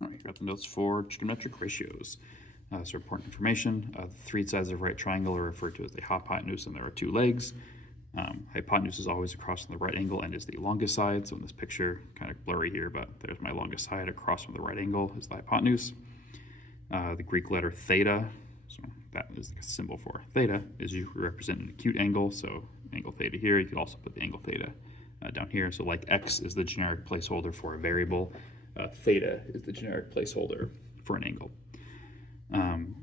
All right, got the notes for trigonometric ratios. So important information. The three sides of a right triangle are referred to as the hypotenuse, and there are two legs. Hypotenuse is always across from the right angle and is the longest side. So in this picture, kind of blurry here, but there's my longest side across from the right angle is the hypotenuse. The Greek letter theta, so that is the symbol for theta, is you represent an acute angle. So angle theta here, you could also put the angle theta down here. So like x is the generic placeholder for a variable, theta is the generic placeholder for an angle.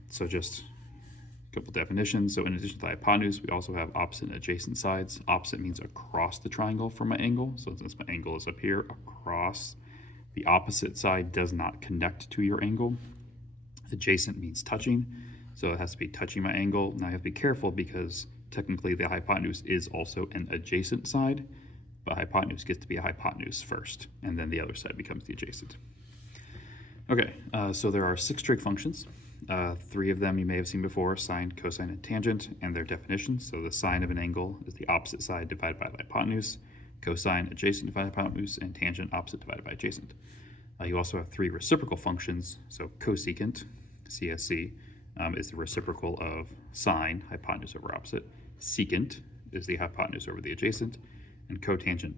So just a couple definitions. So in addition to the hypotenuse, we also have opposite and adjacent sides. Opposite means across the triangle from my angle. So since my angle is up here, across, the opposite side does not connect to your angle. Adjacent means touching, so it has to be touching my angle. Now I have to be careful because technically the hypotenuse is also an adjacent side, but hypotenuse gets to be a hypotenuse first, and then the other side becomes the adjacent. Okay, so there are 6 trig functions. 3 of them you may have seen before: sine, cosine, and tangent, and their definitions. So the sine of an angle is the opposite side divided by the hypotenuse, cosine adjacent divided by hypotenuse, and tangent opposite divided by adjacent. You also have 3 reciprocal functions. So cosecant, CSC, is the reciprocal of sine, hypotenuse over opposite. Secant is the hypotenuse over the adjacent, and cotangent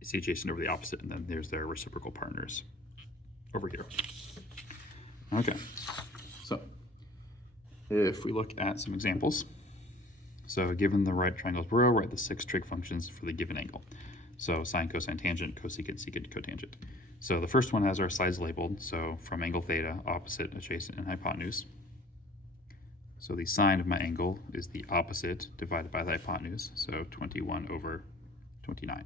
is the adjacent over the opposite, and then there's their reciprocal partners over here. Okay, so if we look at some examples, so given the right triangles below, write the 6 trig functions for the given angle. So sine, cosine, tangent, cosecant, secant, cotangent. So the first one has our sides labeled, so from angle theta, opposite, adjacent, and hypotenuse. So the sine of my angle is the opposite divided by the hypotenuse, so 21 over 29.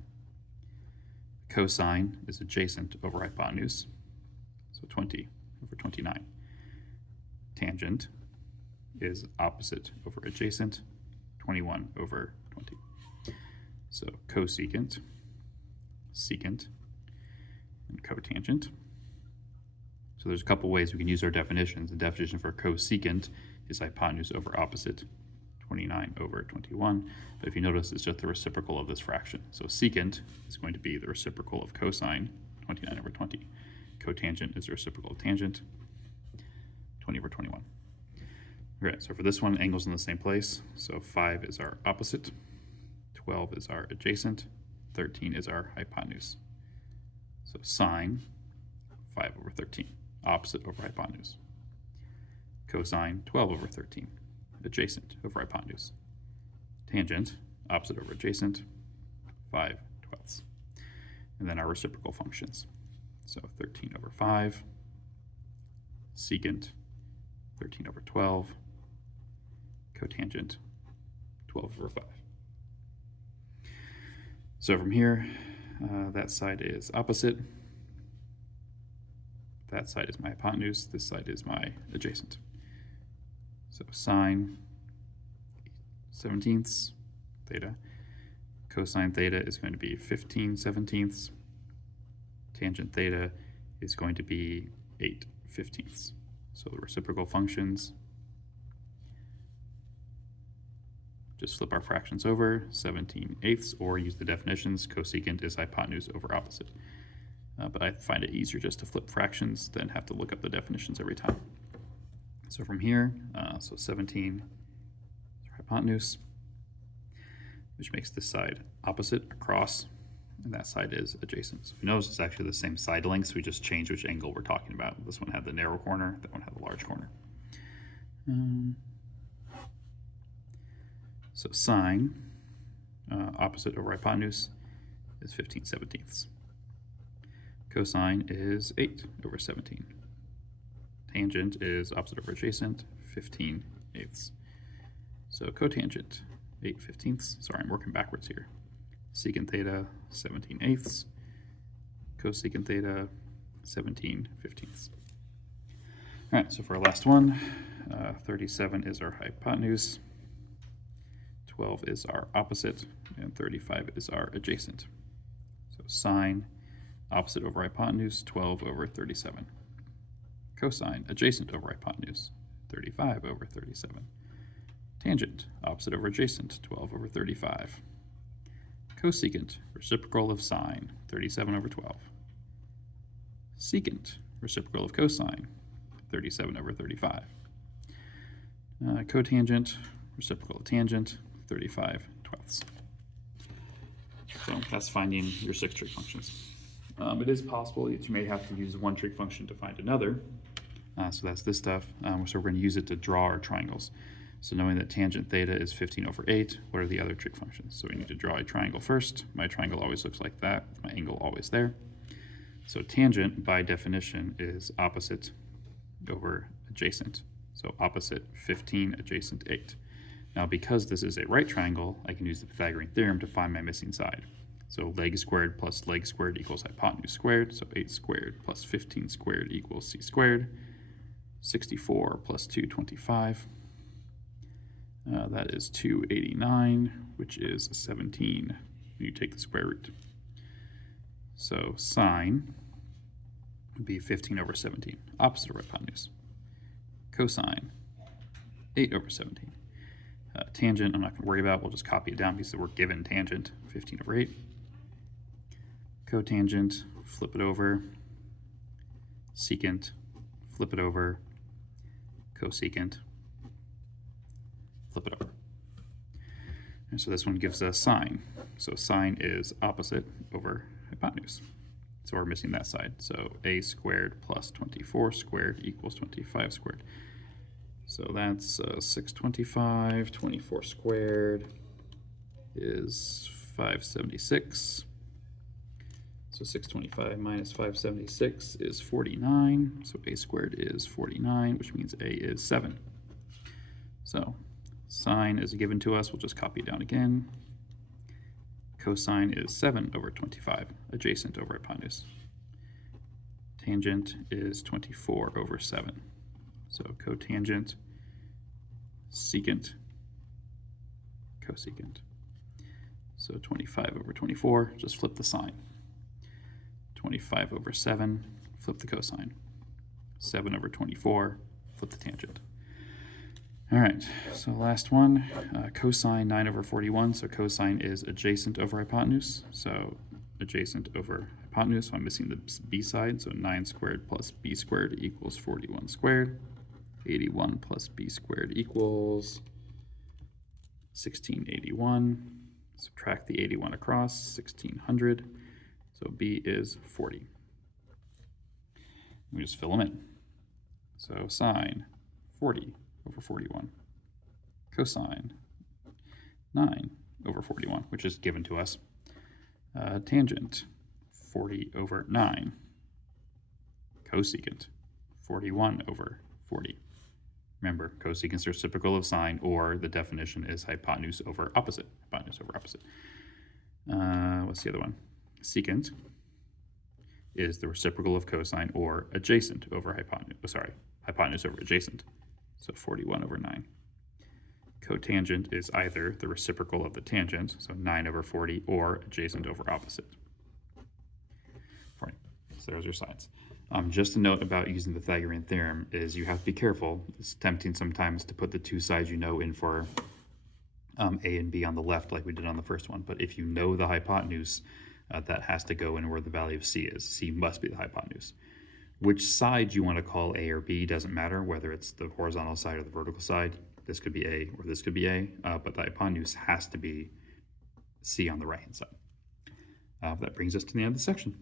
Cosine is adjacent over hypotenuse, so 20 over 29. Tangent is opposite over adjacent, 21 over 20. So cosecant, secant, and cotangent. So there's a couple ways we can use our definitions. The definition for cosecant is hypotenuse over opposite, 29 over 21. But if you notice, it's just the reciprocal of this fraction. So secant is going to be the reciprocal of cosine, 29 over 20. Cotangent is the reciprocal of tangent, 20 over 21. Okay, so for this one, angles in the same place. So 5 is our opposite, 12 is our adjacent, 13 is our hypotenuse. So sine, 5 over 13, opposite over hypotenuse. Cosine, 12 over 13, adjacent over hypotenuse. Tangent, opposite over adjacent, 5/12. And then our reciprocal functions. So 13 over 5, secant, 13 over 12, cotangent, 12 over 5. So from here, that side is opposite. That side is my hypotenuse. This side is my adjacent. So sine 17ths theta. Cosine theta is going to be 15/17. Tangent theta is going to be 8/15. So the reciprocal functions, just flip our fractions over, 17/8, or use the definitions. Cosecant is hypotenuse over opposite. But I find it easier just to flip fractions than have to look up the definitions every time. So from here, so 17 hypotenuse, which makes this side opposite across, and that side is adjacent. So if you notice, it's actually the same side lengths. We just changed which angle we're talking about. This one had the narrow corner, that one had the large corner. So sine, opposite over hypotenuse, is 15/17. Cosine is 8 over 17. Tangent is opposite over adjacent, 15/8. So cotangent, 8/15. Sorry, I'm working backwards here. Secant theta, 17/8. Cosecant theta, 17/15. All right, so for our last one, 37 is our hypotenuse, 12 is our opposite, and 35 is our adjacent. So sine, opposite over hypotenuse, 12 over 37. Cosine, adjacent over hypotenuse, 35 over 37. Tangent, opposite over adjacent, 12 over 35. Cosecant, reciprocal of sine, 37 over 12. Secant, reciprocal of cosine, 37 over 35. Cotangent, reciprocal of tangent, 35/12. So that's finding your 6 trig functions. It is possible that you may have to use one trig function to find another. So that's this stuff. So we're going to use it to draw our triangles. So knowing that tangent theta is 15 over 8, what are the other trig functions? So we need to draw a triangle first. My triangle always looks like that, with my angle always there. So tangent, by definition, is opposite over adjacent. So opposite 15, adjacent 8. Now because this is a right triangle, I can use the Pythagorean theorem to find my missing side. So leg squared plus leg squared equals hypotenuse squared. So 8 squared plus 15 squared equals c squared. 64 plus 225. That is 289, which is 17 when you take the square root. So sine would be 15 over 17, opposite of hypotenuse. Cosine, 8 over 17. Tangent, I'm not going to worry about. We'll just copy it down because we're given tangent, 15 over 8. Cotangent, flip it over. Secant, flip it over. Cosecant, flip it over. And so this one gives us sine. So sine is opposite over hypotenuse. So we're missing that side. So a squared plus 24 squared equals 25 squared. So that's 625. 24 squared is 576. So 625 minus 576 is 49. So a squared is 49, which means a is 7. So sine is given to us. We'll just copy it down again. Cosine is 7 over 25, adjacent over hypotenuse. Tangent is 24 over 7. So cotangent, secant, cosecant. So 25 over 24, just flip the sign. 25 over 7, flip the cosine. 7 over 24, flip the tangent. All right, so last one, cosine 9 over 41. So cosine is adjacent over hypotenuse. So adjacent over hypotenuse, so I'm missing the b side. So 9 squared plus b squared equals 41 squared. 81 plus b squared equals 1681. Subtract the 81 across, 1600. So b is 40. We just fill them in. So sine 40 over 41. Cosine 9 over 41, which is given to us. Tangent 40 over 9. Cosecant 41 over 40. Remember, cosecants are reciprocal of sine, or the definition is hypotenuse over opposite. Hypotenuse over opposite. What's the other one? Secant is the reciprocal of cosine, or adjacent over hypotenuse. Hypotenuse over adjacent. So 41 over 9. Cotangent is either the reciprocal of the tangent, so 9 over 40, or adjacent over opposite. 40. So there's your sides. Just a note about using the Pythagorean theorem is you have to be careful. It's tempting sometimes to put the two sides you know in for A and B on the left like we did on the first one. But if you know the hypotenuse, that has to go in where the value of C is. C must be the hypotenuse. Which side you want to call A or B doesn't matter, whether it's the horizontal side or the vertical side. This could be A or this could be A, but the hypotenuse has to be C on the right-hand side. That brings us to the end of the section.